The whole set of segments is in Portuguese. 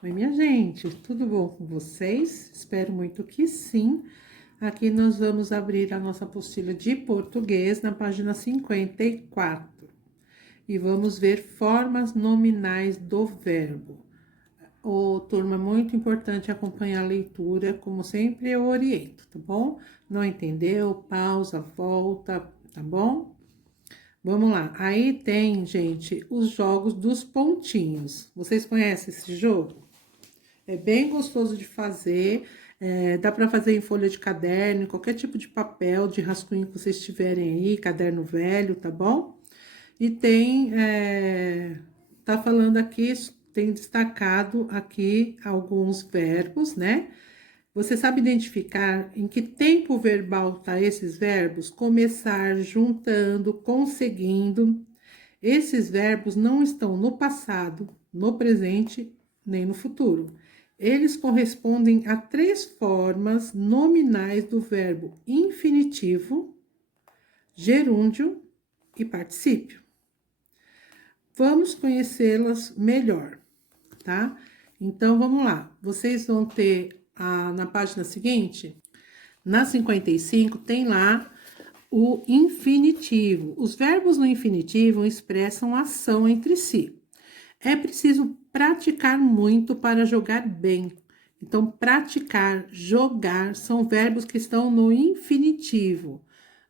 Oi, minha gente, tudo bom com vocês? Espero muito que sim. Aqui nós vamos abrir a nossa apostila de português na página 54 e vamos ver formas nominais do verbo. Ô, turma, muito importante acompanhar a leitura, como sempre eu oriento, tá bom? Não entendeu? Pausa, volta, tá bom? Vamos lá. Aí tem, gente, os jogos dos pontinhos. Vocês conhecem esse jogo? É bem gostoso de fazer, dá para fazer em folha de caderno, em qualquer tipo de papel, de rascunho que vocês tiverem aí, caderno velho, tá bom? E tem, tá falando aqui, tem destacado aqui alguns verbos, né? Você sabe identificar em que tempo verbal tá esses verbos? Começar, juntando, conseguindo. Esses verbos não estão no passado, no presente, nem no futuro. Eles correspondem a três formas nominais do verbo infinitivo, gerúndio e particípio. Vamos conhecê-las melhor, tá? Então, vamos lá. Vocês vão ter na página seguinte, na 55, tem lá o infinitivo. Os verbos no infinitivo expressam ação entre si. É preciso praticar muito para jogar bem. Então, praticar, jogar são verbos que estão no infinitivo,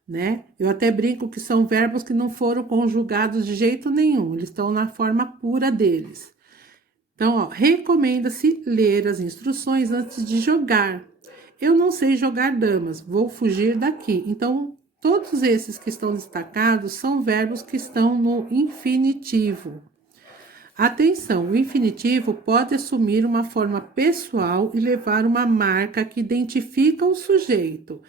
né? Eu até brinco que são verbos que não foram conjugados de jeito nenhum, eles estão na forma pura deles. Então, ó, recomenda-se ler as instruções antes de jogar. Eu não sei jogar damas, vou fugir daqui. Então, todos esses que estão destacados são verbos que estão no infinitivo. Atenção, o infinitivo pode assumir uma forma pessoal e levar uma marca que identifica o sujeito.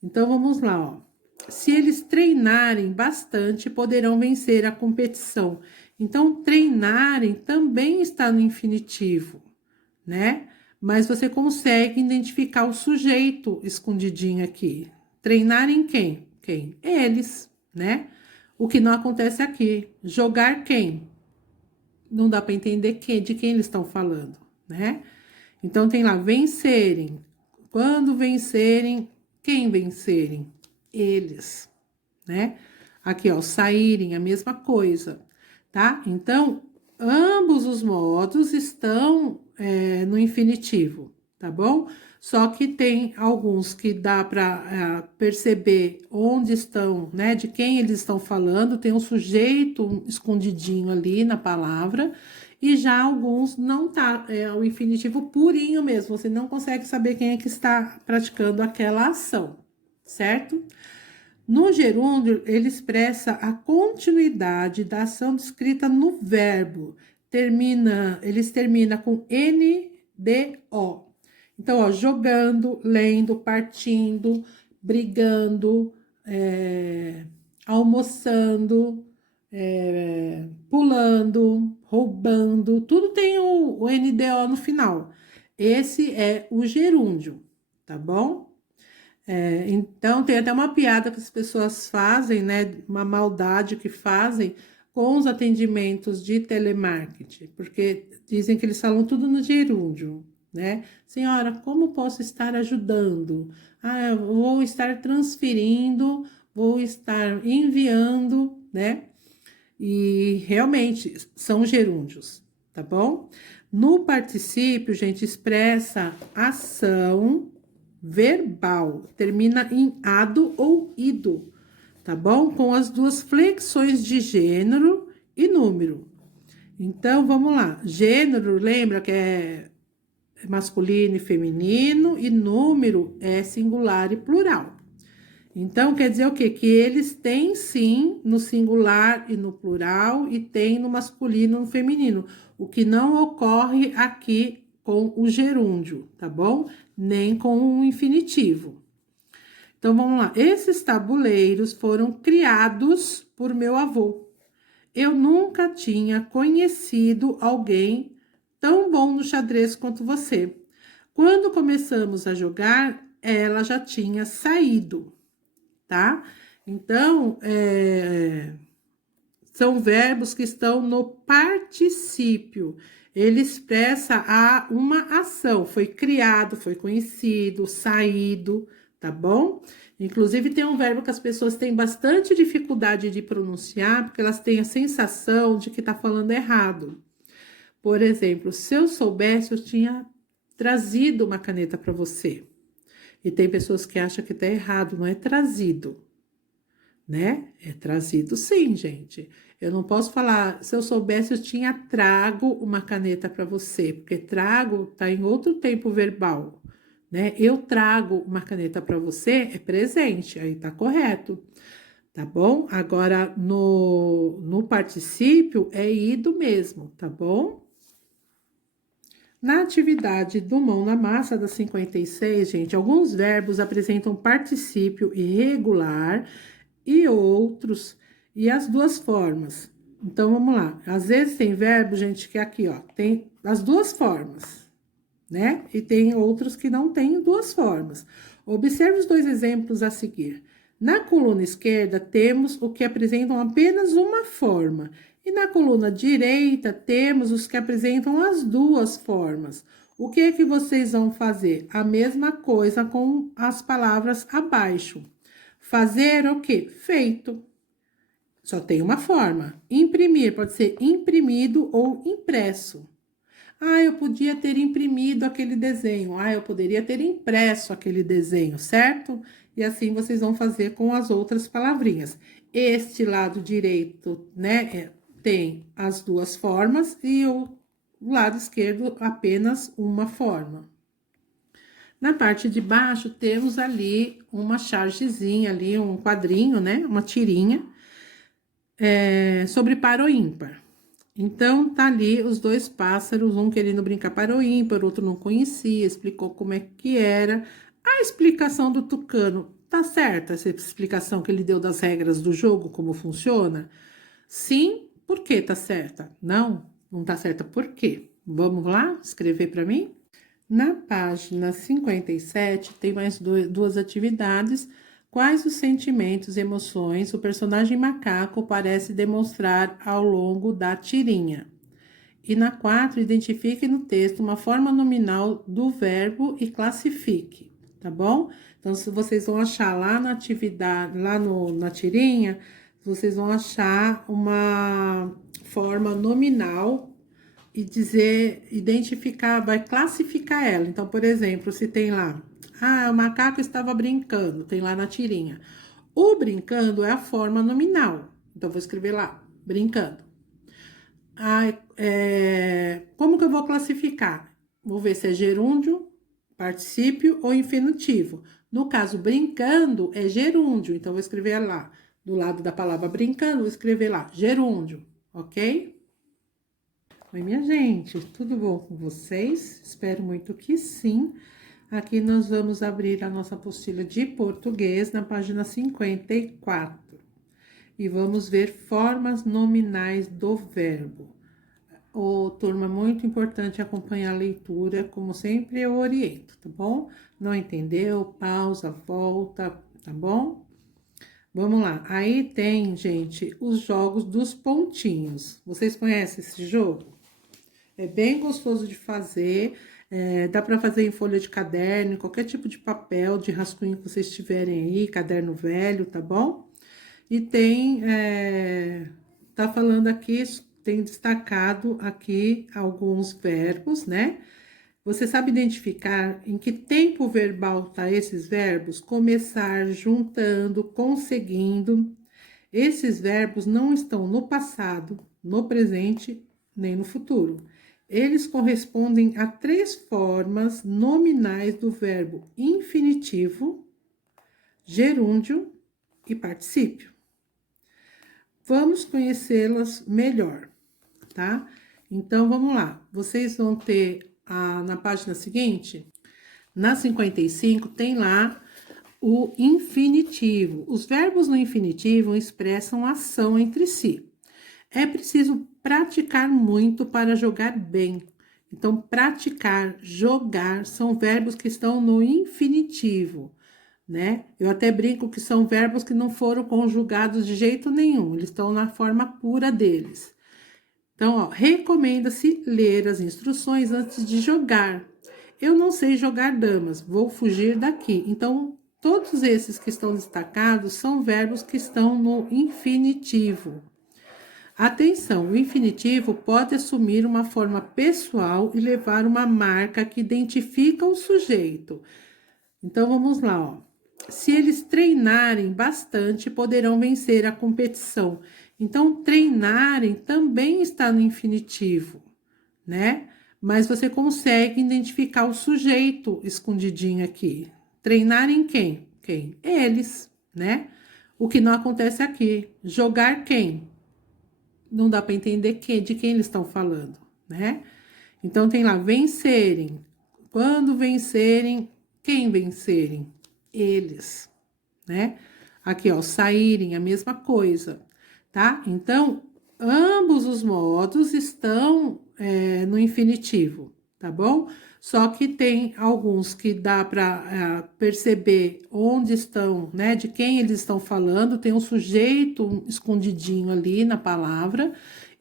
Então, vamos lá, ó. Se eles treinarem bastante, poderão vencer a competição. Então, treinarem também está no infinitivo, né? Mas você consegue identificar o sujeito escondidinho aqui. Treinar em quem? Quem? Eles, né? O que não acontece aqui. Jogar quem? Não dá para entender de quem eles estão falando, né? Então tem lá vencerem. Quando vencerem, quem vencerem? Eles, né? Aqui, ó, saírem, a mesma coisa, tá? Então, ambos os modos estão no infinitivo, tá bom? Só que tem alguns que dá para perceber onde estão, né? De quem eles estão falando, tem um sujeito escondidinho ali na palavra, e já alguns não tá, é o infinitivo purinho mesmo, você não consegue saber quem é que está praticando aquela ação, certo? No gerúndio, ele expressa a continuidade da ação descrita no verbo. Eles terminam com NDO. Então, ó, jogando, lendo, partindo, brigando, almoçando, pulando, roubando, tudo tem o NDO no final. Esse é o gerúndio, tá bom? Então, tem até uma piada que as pessoas fazem, né? Uma maldade que fazem com os atendimentos de telemarketing, porque dizem que eles falam tudo no gerúndio, né? Senhora, como posso estar ajudando? Ah, eu vou estar transferindo, vou estar enviando, né? E realmente são gerúndios, tá bom? No particípio, gente, expressa ação verbal, termina em ado ou ido, tá bom? Com as duas flexões de gênero e número. Então, vamos lá. Gênero, lembra que é masculino e feminino, e número é singular e plural. Então, quer dizer o quê? Que eles têm sim no singular e no plural, e tem no masculino e no feminino. O que não ocorre aqui com o gerúndio, tá bom? Nem com o infinitivo. Então, vamos lá. Esses tabuleiros foram criados por meu avô. Eu nunca tinha conhecido alguém tão bom no xadrez quanto você. Quando começamos a jogar, ela já tinha saído, tá? Então, são verbos que estão no particípio. ele expressa uma ação, foi criado, foi conhecido, saído, tá bom? Inclusive, tem um verbo que as pessoas têm bastante dificuldade de pronunciar, porque elas têm a sensação de que tá falando errado. Por exemplo, se eu soubesse, eu tinha trazido uma caneta para você. E tem pessoas que acham que tá errado, não é trazido, né? É trazido sim, gente. Eu não posso falar, se eu soubesse, eu tinha trago uma caneta para você, porque trago tá em outro tempo verbal, né? Eu trago uma caneta para você, é presente, aí tá correto, tá bom? Agora, no particípio, é ido mesmo, tá bom? Na atividade do mão na massa da 56, gente, alguns verbos apresentam particípio irregular e outros, e as duas formas. Então, vamos lá. Às vezes tem verbo, gente, que aqui, ó, tem as duas formas, né? E tem outros que não têm duas formas. Observe os dois exemplos a seguir. Na coluna esquerda, temos o que apresentam apenas uma forma. E na coluna direita, temos os que apresentam as duas formas. O que é que vocês vão fazer? A mesma coisa com as palavras abaixo. Fazer o quê? Feito. Só tem uma forma. Imprimir pode ser imprimido ou impresso. Ah, eu podia ter imprimido aquele desenho. Ah, eu poderia ter impresso aquele desenho, certo? E assim vocês vão fazer com as outras palavrinhas. Este lado direito, né, tem as duas formas e o lado esquerdo apenas uma forma. Na parte de baixo, temos ali uma chargezinha, ali um quadrinho, né? Uma tirinha, sobre par ou ímpar. Então, tá ali os dois pássaros, um querendo brincar par ou ímpar, outro não conhecia, explicou como é que era. A explicação do tucano, tá certa essa explicação que ele deu das regras do jogo, como funciona? Sim, por que tá certa? Não, não tá certa por quê? Vamos lá escrever para mim? Na página 57, tem mais duas atividades. Quais os sentimentos e emoções o personagem macaco parece demonstrar ao longo da tirinha? E na 4, identifique no texto uma forma nominal do verbo e classifique, tá bom? Então, se vocês vão achar lá na atividade, na tirinha, vocês vão achar uma forma nominal e dizer, identificar, vai classificar ela. Então, por exemplo, se tem lá, o macaco estava brincando, tem lá na tirinha. O brincando é a forma nominal. Então, vou escrever lá, brincando. Como que eu vou classificar? Vou ver se é gerúndio, particípio ou infinitivo. No caso, brincando é gerúndio, então vou escrever lá, do lado da palavra brincando, vou escrever lá, gerúndio, ok? Oi, minha gente, tudo bom com vocês? Espero muito que sim. Aqui nós vamos abrir a nossa apostila de português na página 54 e vamos ver formas nominais do verbo. Turma, muito importante acompanhar a leitura, como sempre eu oriento, tá bom? Não entendeu? Pausa, volta, tá bom? Vamos lá. Aí tem, gente, os jogos dos pontinhos. Vocês conhecem esse jogo? É bem gostoso de fazer, dá para fazer em folha de caderno, qualquer tipo de papel, de rascunho que vocês tiverem aí, caderno velho, tá bom? E tem, tá falando aqui, tem destacado aqui alguns verbos, né? Você sabe identificar em que tempo verbal tá esses verbos? Começar, juntando, conseguindo. Esses verbos não estão no passado, no presente, nem no futuro. Eles correspondem a 3 formas nominais do verbo infinitivo, gerúndio e particípio. Vamos conhecê-las melhor, tá? Então, vamos lá. Vocês vão ter na página seguinte, na 55, tem lá o infinitivo. Os verbos no infinitivo expressam ação entre si. É preciso praticar muito para jogar bem. Então, praticar, jogar são verbos que estão no infinitivo, né? Eu até brinco que são verbos que não foram conjugados de jeito nenhum, eles estão na forma pura deles. Então, ó, recomenda-se ler as instruções antes de jogar. Eu não sei jogar damas, vou fugir daqui. Então, todos esses que estão destacados são verbos que estão no infinitivo. Atenção, o infinitivo pode assumir uma forma pessoal e levar uma marca que identifica o sujeito. Então, vamos lá, ó. Se eles treinarem bastante, poderão vencer a competição. Então, treinarem também está no infinitivo, né? Mas você consegue identificar o sujeito escondidinho aqui. Treinar em quem? Quem? Eles, né? O que não acontece aqui. Jogar quem? Não dá para entender de quem eles estão falando, né? Então, tem lá, vencerem. Quando vencerem, quem vencerem? Eles, né? Aqui, ó, saírem, a mesma coisa, tá? Então, ambos os modos estão no infinitivo, tá bom? Só que tem alguns que dá para perceber onde estão, né? De quem eles estão falando, tem um sujeito escondidinho ali na palavra,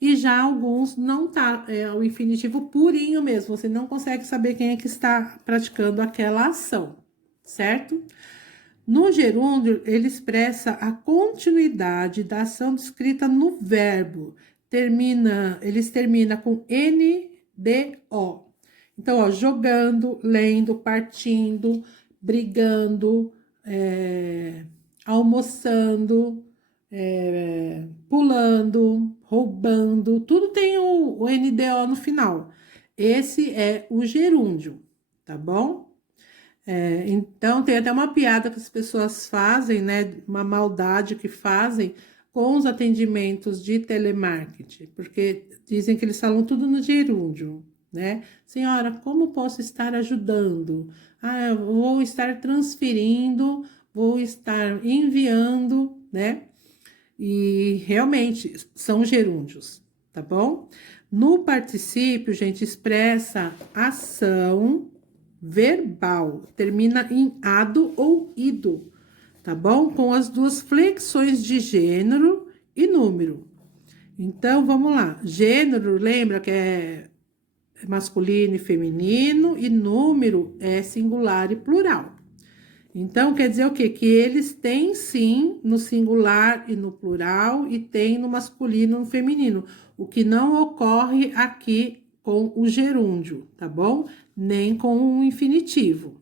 e já alguns não tá, é o infinitivo purinho mesmo, você não consegue saber quem é que está praticando aquela ação, certo? No gerúndio, ele expressa a continuidade da ação descrita no verbo. Eles terminam com NDO. Então, ó, jogando, lendo, partindo, brigando, almoçando, pulando, roubando, tudo tem o NDO no final. Esse é o gerúndio, tá bom? Então, tem até uma piada que as pessoas fazem, né? Uma maldade que fazem com os atendimentos de telemarketing, porque dizem que eles falam tudo no gerúndio, né? Senhora, como posso estar ajudando? Ah, eu vou estar transferindo, vou estar enviando, né? E realmente são gerúndios, tá bom? No particípio, gente, expressa ação verbal, termina em ado ou ido, tá bom? Com as duas flexões de gênero e número. Então, vamos lá. Gênero, lembra que é masculino e feminino, e número é singular e plural. Então, quer dizer o quê? Que eles têm sim no singular e no plural, e tem no masculino e no feminino. O que não ocorre aqui com o gerúndio, tá bom? Nem com o infinitivo.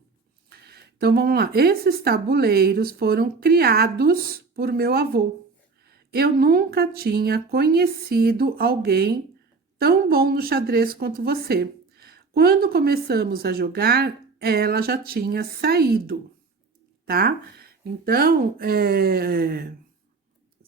Então, vamos lá. Esses tabuleiros foram criados por meu avô. Eu nunca tinha conhecido alguém tão bom no xadrez quanto você. Quando começamos a jogar, ela já tinha saído, tá? Então,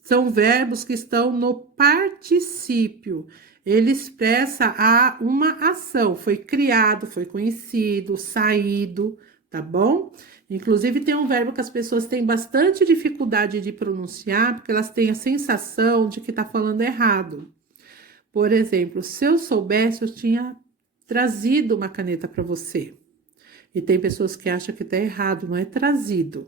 são verbos que estão no particípio. Ele expressa uma ação, foi criado, foi conhecido, saído, tá bom? Inclusive, tem um verbo que as pessoas têm bastante dificuldade de pronunciar, porque elas têm a sensação de que tá falando errado. Por exemplo, se eu soubesse, eu tinha trazido uma caneta para você. E tem pessoas que acham que tá errado, não é trazido,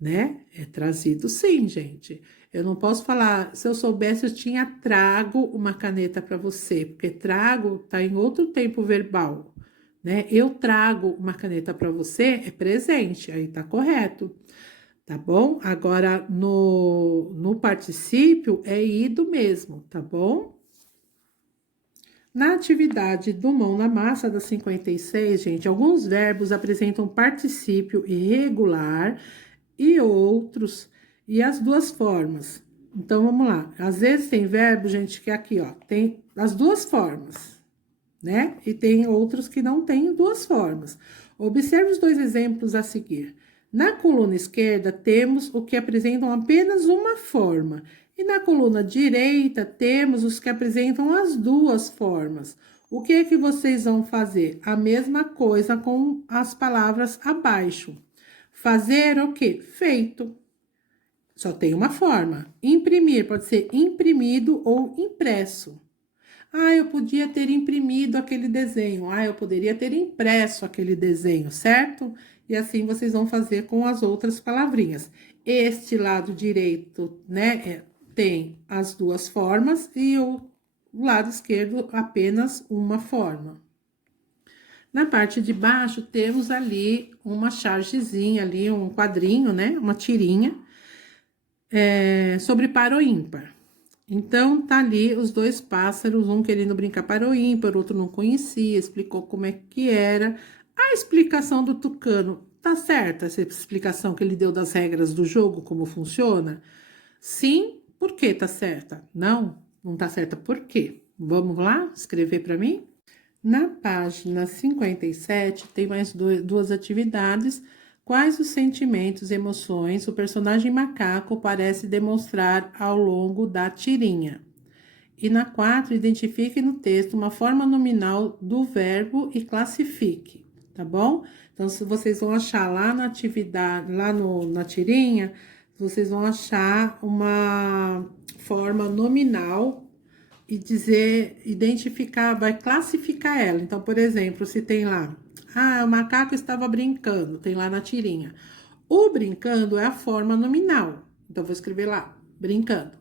né? É trazido sim, gente. Eu não posso falar, se eu soubesse, eu tinha trago uma caneta para você, porque trago tá em outro tempo verbal, né? Eu trago uma caneta para você, é presente, aí tá correto, tá bom? Agora, no particípio, é ido mesmo, tá bom? Na atividade do mão na massa da 56, gente, alguns verbos apresentam particípio irregular e outros, e as duas formas. Então, vamos lá. Às vezes tem verbo, gente, que aqui, ó, tem as duas formas, né? E tem outros que não têm duas formas. Observe os dois exemplos a seguir. Na coluna esquerda, temos o que apresentam apenas uma forma. E na coluna direita, temos os que apresentam as duas formas. O que é que vocês vão fazer? A mesma coisa com as palavras abaixo. Fazer o quê? Feito. Só tem uma forma. Imprimir pode ser imprimido ou impresso. Ah, eu podia ter imprimido aquele desenho. Ah, eu poderia ter impresso aquele desenho, certo? E assim vocês vão fazer com as outras palavrinhas. Este lado direito, né, tem as duas formas e o lado esquerdo apenas uma forma. Na parte de baixo, temos ali uma chargezinha, ali um quadrinho, né? Uma tirinha, sobre par ou ímpar. Então, tá ali os dois pássaros, um querendo brincar par ou ímpar, outro não conhecia, explicou como é que era. A explicação do tucano, tá certa essa explicação que ele deu das regras do jogo, como funciona? Sim, por que tá certa? Não, não tá certa por quê? Vamos lá escrever para mim? Na página 57, tem mais duas atividades. Quais os sentimentos e emoções o personagem macaco parece demonstrar ao longo da tirinha? E na 4, identifique no texto uma forma nominal do verbo e classifique, tá bom? Então, se vocês vão achar lá na atividade, na tirinha, vocês vão achar uma forma nominal e dizer, identificar, vai classificar ela. Então, por exemplo, se tem lá, o macaco estava brincando, tem lá na tirinha. O brincando é a forma nominal. Então, vou escrever lá, brincando.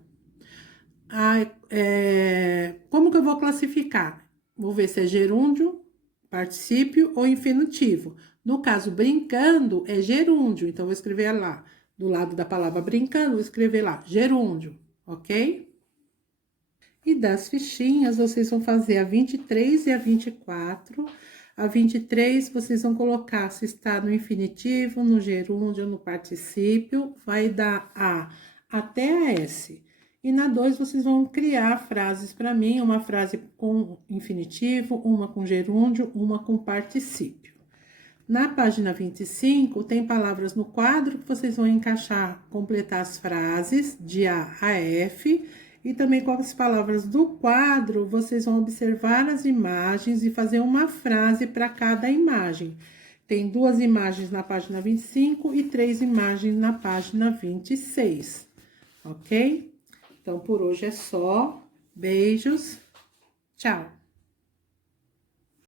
Como que eu vou classificar? Vou ver se é gerúndio, particípio ou infinitivo. No caso, brincando é gerúndio, então vou escrever lá, do lado da palavra brincando, vou escrever lá, gerúndio, ok? E das fichinhas, vocês vão fazer a 23 e a 24. A 23, vocês vão colocar se está no infinitivo, no gerúndio, no particípio, vai dar A até a S. E na 2, vocês vão criar frases para mim, uma frase com infinitivo, uma com gerúndio, uma com particípio. Na página 25, tem palavras no quadro que vocês vão encaixar, completar as frases de A a F. E também com as palavras do quadro, vocês vão observar as imagens e fazer uma frase para cada imagem. Tem 2 imagens na página 25 e 3 imagens na página 26, ok? Então, por hoje é só. Beijos, tchau!